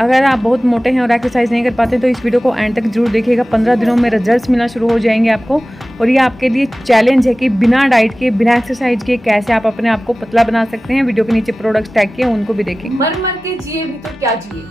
अगर आप बहुत मोटे हैं और एक्सरसाइज नहीं कर पाते तो इस वीडियो को एंड तक जरूर देखिएगा। 15 दिनों में रिजल्ट्स मिलना शुरू हो जाएंगे आपको। और ये आपके लिए चैलेंज है कि बिना डाइट के, बिना एक्सरसाइज के कैसे आप अपने आप को पतला बना सकते हैं। वीडियो के नीचे प्रोडक्ट्स टैग किए, उनको भी देखेंगे। मर के जिए भी तो क्या जिए।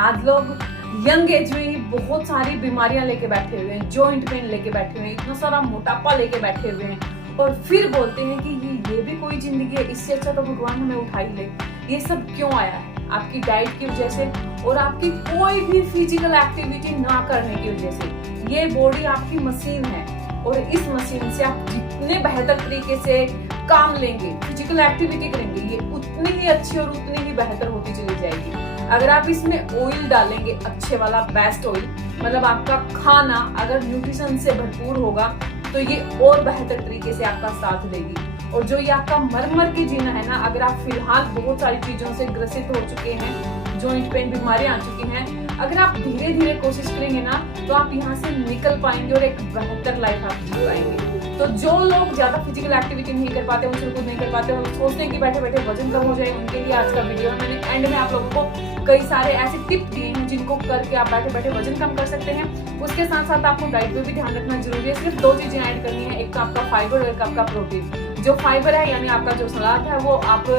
आज लोग यंग एज में ही बहुत सारी बीमारियां लेके बैठे हुए हैं, जॉइंट पेन लेके बैठे हुए हैं, इतना सारा मोटापा लेके बैठे हुए हैं और फिर बोलते हैं कि ये भी कोई जिंदगी है, इससे अच्छा तो भगवान हमें उठा ही ले। ये सब क्यों आया है? आपकी डाइट की वजह से और आपकी कोई भी फिजिकल एक्टिविटी ना करने की वजह से। ये बॉडी आपकी मशीन है और इस मशीन से आप जितने बेहतर तरीके से काम लेंगे, फिजिकल एक्टिविटी करेंगे, ये उतनी ही अच्छी और उतनी ही बेहतर होती चली जाएगी। अगर आप इसमें ऑयल डालेंगे, अच्छे वाला बेस्ट ऑयल, मतलब आपका खाना अगर न्यूट्रिशन से भरपूर होगा तो ये और बेहतर तरीके से आपका साथ देगी। और जो ये आपका मर के जीना है ना, अगर आप फिलहाल बहुत सारी चीजों से ग्रसित हो चुके हैं, जॉइंट पेन बीमारियां आ चुकी हैं, अगर आप धीरे धीरे कोशिश करेंगे ना तो आप यहाँ से निकल पाएंगे और एक बेहतर लाइफ आप जी पाएंगे। तो जो लोग ज्यादा फिजिकल एक्टिविटी नहीं कर पाते, उनसे कुछ नहीं कर पाते और सोचते हैं कि बैठे बैठे वजन कम हो जाए, उनके लिए आज का वीडियो है। मैंने एंड में आप लोगों को कई सारे ऐसे टिप दिए हैं जिनको करके आप बैठे बैठे वजन कम कर सकते हैं। उसके साथ साथ आपको डाइट पे भी ध्यान रखना जरूरी है। सिर्फ 2 चीजें ऐड करनी है, एक तो आपका फाइबर और एक आपका प्रोटीन। जो फाइबर है यानी आपका जो सलाद है वो आप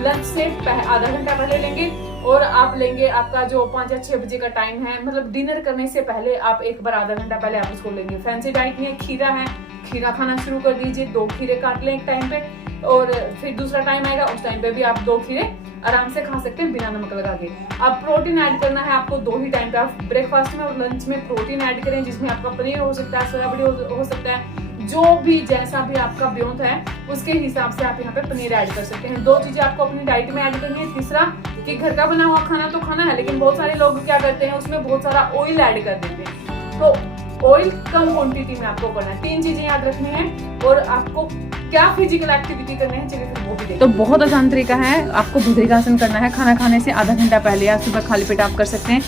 लंच से आधा घंटा पहले लेंगे और आप लेंगे आपका जो 5 या 6 बजे का टाइम है, मतलब डिनर करने से पहले आप एक बार आधा घंटा पहले आप उसको लेंगे। फैंसी डाइट में खीरा है, खीरा खाना शुरू कर दीजिए, 2 खीरे काट लें एक टाइम पे और फिर दूसरा टाइम आएगा उस टाइम पे भी आप 2 खीरे आराम से खा सकते हैं बिना नमक लगा के। अब प्रोटीन ऐड करना है आपको 2 ही टाइम पे। आप ब्रेकफास्ट में और लंच में प्रोटीन ऐड करें, जिसमें आपका पनीर हो सकता है, सोयाबीन हो सकता है, जो भी जैसा भी आपका ब्योंत है उसके हिसाब से आप यहाँ पे पनीर ऐड कर सकते हैं। 2 चीजें आपको अपनी डाइट में ऐड करनी है। तीसरा कि घर का बना हुआ खाना तो खाना है, लेकिन बहुत सारे लोग क्या करते हैं उसमें बहुत सारा ऑयल ऐड कर देते हैं। तो ऑयल कम क्वांटिटी में आपको करना है। 3 चीजें याद रखनी है और आपको क्या फिजिकल एक्टिविटी करनी है, चलिए फिर वो भी देखते हैं। तो बहुत आसान तरीका है, आपको भुजंगासन करना है। खाना खाने से आधा घंटा पहले या सुबह खाली पेट आप कर सकते हैं।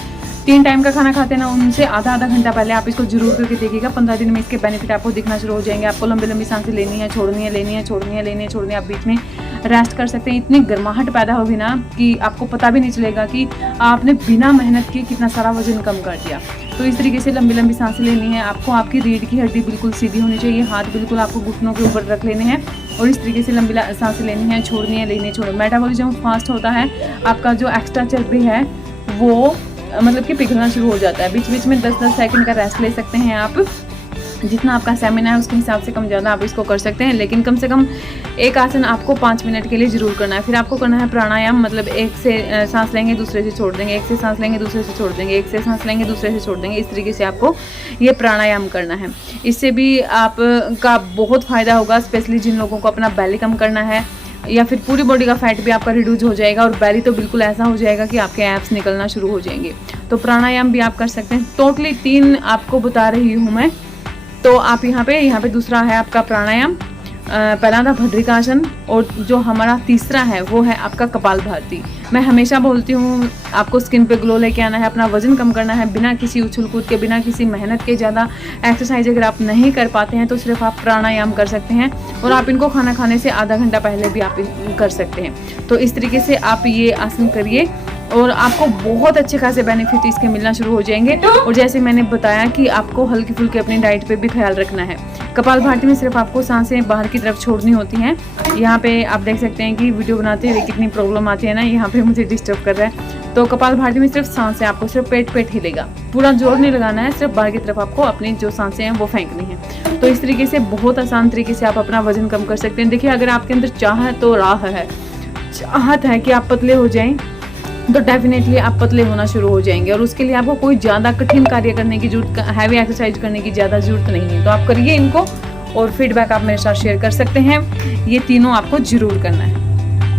3 टाइम का खाना खाते हैं ना, उनसे आधा घंटा पहले आप इसको जरूर करके देखिएगा। 15 दिन में इसके बेनिफिट आपको दिखना शुरू हो जाएंगे। आपको लंबी लंबी सांसें लेनी है, छोड़नी है, लेनी है, छोड़नी है, लेनी है, छोड़नी है। आप बीच में रेस्ट कर सकते हैं। इतनी गर्माहट पैदा होगी ना कि आपको पता भी नहीं चलेगा कि आपने बिना मेहनत के कितना सारा वजन कम कर दिया। तो इस तरीके से लंबी लंबी सांसें लेनी है आपको। आपकी रीढ़ की हड्डी बिल्कुल सीधी होनी चाहिए, हाथ बिल्कुल आपको घुटनों के ऊपर रख लेने हैं और इस तरीके से लंबी सांसें लेनी है, छोड़नी है, लेनी है, छोड़नी। मेटाबॉलिज्म फास्ट होता है, आपका जो एक्स्ट्रा चर्बी है वो मतलब कि पिघलना शुरू हो जाता है। बीच बीच में 10-10 सेकंड का रेस्ट ले सकते हैं आप। जितना आपका स्टेमिना है उसके हिसाब से कम ज़्यादा आप इसको कर सकते हैं, लेकिन कम से कम एक आसन आपको 5 मिनट के लिए जरूर करना है। फिर आपको करना है प्राणायाम, मतलब एक से सांस लेंगे दूसरे से छोड़ देंगे, एक से सांस लेंगे दूसरे से छोड़ देंगे, एक से सांस लेंगे दूसरे से छोड़ देंगे। इस तरीके से आपको ये प्राणायाम करना है। इससे भी आपका बहुत फ़ायदा होगा, स्पेशली जिन लोगों को अपना बेली कम करना है या फिर पूरी बॉडी का फैट भी आपका रिड्यूस हो जाएगा और बेली तो बिल्कुल ऐसा हो जाएगा कि आपके एब्स निकलना शुरू हो जाएंगे। तो प्राणायाम भी आप कर सकते हैं। टोटली 3 आपको बता रही हूँ मैं। तो आप यहाँ पे दूसरा है आपका प्राणायाम, पहला था भद्रिकासन और जो हमारा तीसरा है वो है आपका कपालभाति। मैं हमेशा बोलती हूँ आपको स्किन पे ग्लो लेके आना है, अपना वजन कम करना है बिना किसी उछल कूद के, बिना किसी मेहनत के। ज़्यादा एक्सरसाइज अगर आप नहीं कर पाते हैं तो सिर्फ आप प्राणायाम कर सकते हैं और आप इनको खाना खाने से आधा घंटा पहले भी आप कर सकते हैं। तो इस तरीके से आप ये आसन करिए और आपको बहुत अच्छे खासे बेनिफिट इसके मिलना शुरू हो जाएंगे। और जैसे मैंने बताया कि आपको हल्की फुल्की अपनी डाइट पे भी ख्याल रखना है। कपालभाति में सिर्फ आपको सांसें बाहर की तरफ छोड़नी होती हैं। यहाँ पे आप देख सकते हैं कि वीडियो बनाते हुए कितनी प्रॉब्लम आती है ना, यहाँ पे मुझे डिस्टर्ब कर रहा है। तो कपालभाति में सिर्फ सांसें आपको सिर्फ पेट हिलेगा, पूरा जोर नहीं लगाना है, सिर्फ बाहर की तरफ आपको अपनी जो सांसें हैं वो फेंकनी है। तो इस तरीके से बहुत आसान तरीके से आप अपना वजन कम कर सकते हैं। देखिए, अगर आपके अंदर चाहत तो राह है, चाहत है कि आप पतले हो जाएं तो डेफिनेटली आप पतले होना शुरू हो जाएंगे। और उसके लिए आपको कोई ज़्यादा कठिन कार्य करने की जरूरत, हैवी एक्सरसाइज करने की ज़्यादा जरूरत नहीं है। तो आप करिए इनको और फीडबैक आप मेरे साथ शेयर कर सकते हैं। ये तीनों आपको जरूर करना है।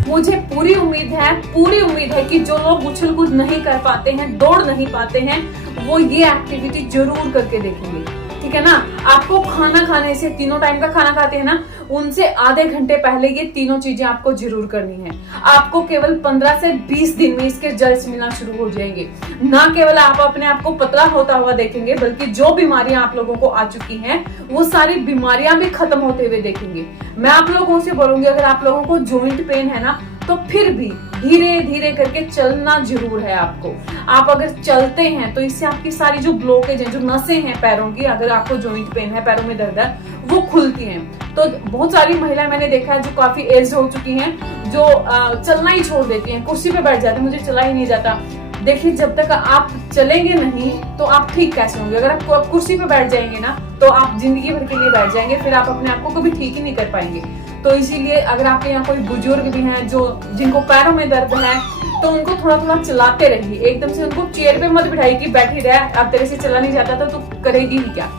मुझे पूरी उम्मीद है कि जो लोग उछल कूद नहीं कर पाते हैं, दौड़ नहीं पाते हैं, वो ये एक्टिविटी जरूर करके देखेंगे। ठीक है ना। आपको खाना खाने से, 3 टाइम का खाना खाते हैं ना, उनसे आधे घंटे पहले ये तीनों चीजें आपको जरूर करनी है। आपको केवल 15 से 20 दिन में इसके रिजल्ट्स मिलना शुरू हो जाएंगे। ना केवल आप अपने आप को पतला होता हुआ देखेंगे, बल्कि जो बीमारियां आप लोगों को आ चुकी हैं वो सारी बीमारियां भी खत्म होते हुए देखेंगे। मैं आप लोगों से बोलूंगी, अगर आप लोगों को जॉइंट पेन है ना, तो फिर भी धीरे धीरे करके चलना जरूर है आपको। आप अगर चलते हैं तो इससे आपकी सारी जो ब्लॉकेज है, जो नसें हैं पैरों की, अगर आपको जॉइंट पेन है, पैरों में दर्द है, वो खुलती हैं। तो बहुत सारी महिलाएं मैंने देखा है जो काफी एज हो चुकी हैं, जो चलना ही छोड़ देती हैं, कुर्सी पे बैठ जाती हैं, मुझे चला ही नहीं जाता। देखिए, जब तक आप चलेंगे नहीं तो आप ठीक कैसे होंगे? अगर आप कुर्सी पे बैठ जाएंगे ना तो आप जिंदगी भर के लिए बैठ जाएंगे, फिर आप अपने आप को कभी ठीक ही नहीं कर पाएंगे। तो इसीलिए अगर आपके यहाँ कोई बुजुर्ग भी हैं जो जिनको पैरों में दर्द है, तो उनको थोड़ा थोड़ा चलाते रहिए। एकदम से उनको चेयर पे मत बिठाइए कि बैठी रहे, अब तेरे से चला नहीं जाता था तो करेगी ही क्या।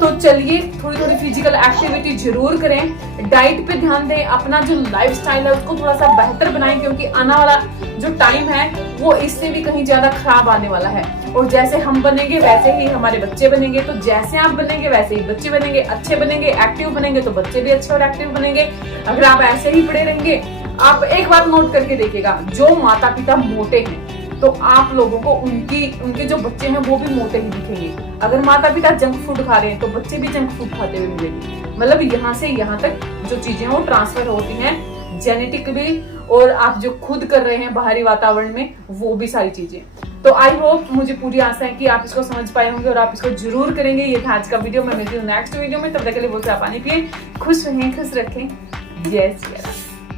तो चलिए, थोड़ी थोड़ी फिजिकल एक्टिविटी जरूर करें, डाइट पे ध्यान दें, अपना जो लाइफस्टाइल है उसको थोड़ा सा बेहतर बनाएं, क्योंकि आने वाला जो टाइम है वो इससे भी कहीं ज्यादा खराब आने वाला है। और जैसे हम बनेंगे वैसे ही हमारे बच्चे बनेंगे, तो जैसे आप बनेंगे वैसे ही बच्चे बनेंगे, अच्छे बनेंगे, एक्टिव बनेंगे तो बच्चे भी अच्छे और एक्टिव बनेंगे। अगर आप ऐसे ही पड़े रहेंगे, आप एक बात नोट करके देखिएगा, जो माता पिता मोटे हैं तो आप लोगों को उनके जो बच्चे हैं वो भी मोटे ही दिखेंगे। अगर माता पिता जंक फूड खा रहे हैं तो बच्चे भी जंक फूड खाते हुए मिलेंगे। मतलब यहाँ से यहाँ तक जो चीजें वो ट्रांसफर होती हैं जेनेटिकली, और आप जो खुद कर रहे हैं बाहरी वातावरण में, वो भी सारी चीजें। तो आई होप, मुझे पूरी आशा है कि आप इसको समझ पाए होंगे और आप इसको जरूर करेंगे। ये था आज का वीडियो, मैं मिलती हूँ नेक्स्ट वीडियो में। तब तक के लिए बहुत सारा पानी पिए, खुश रहें, खुश रखें। जय श्री राम।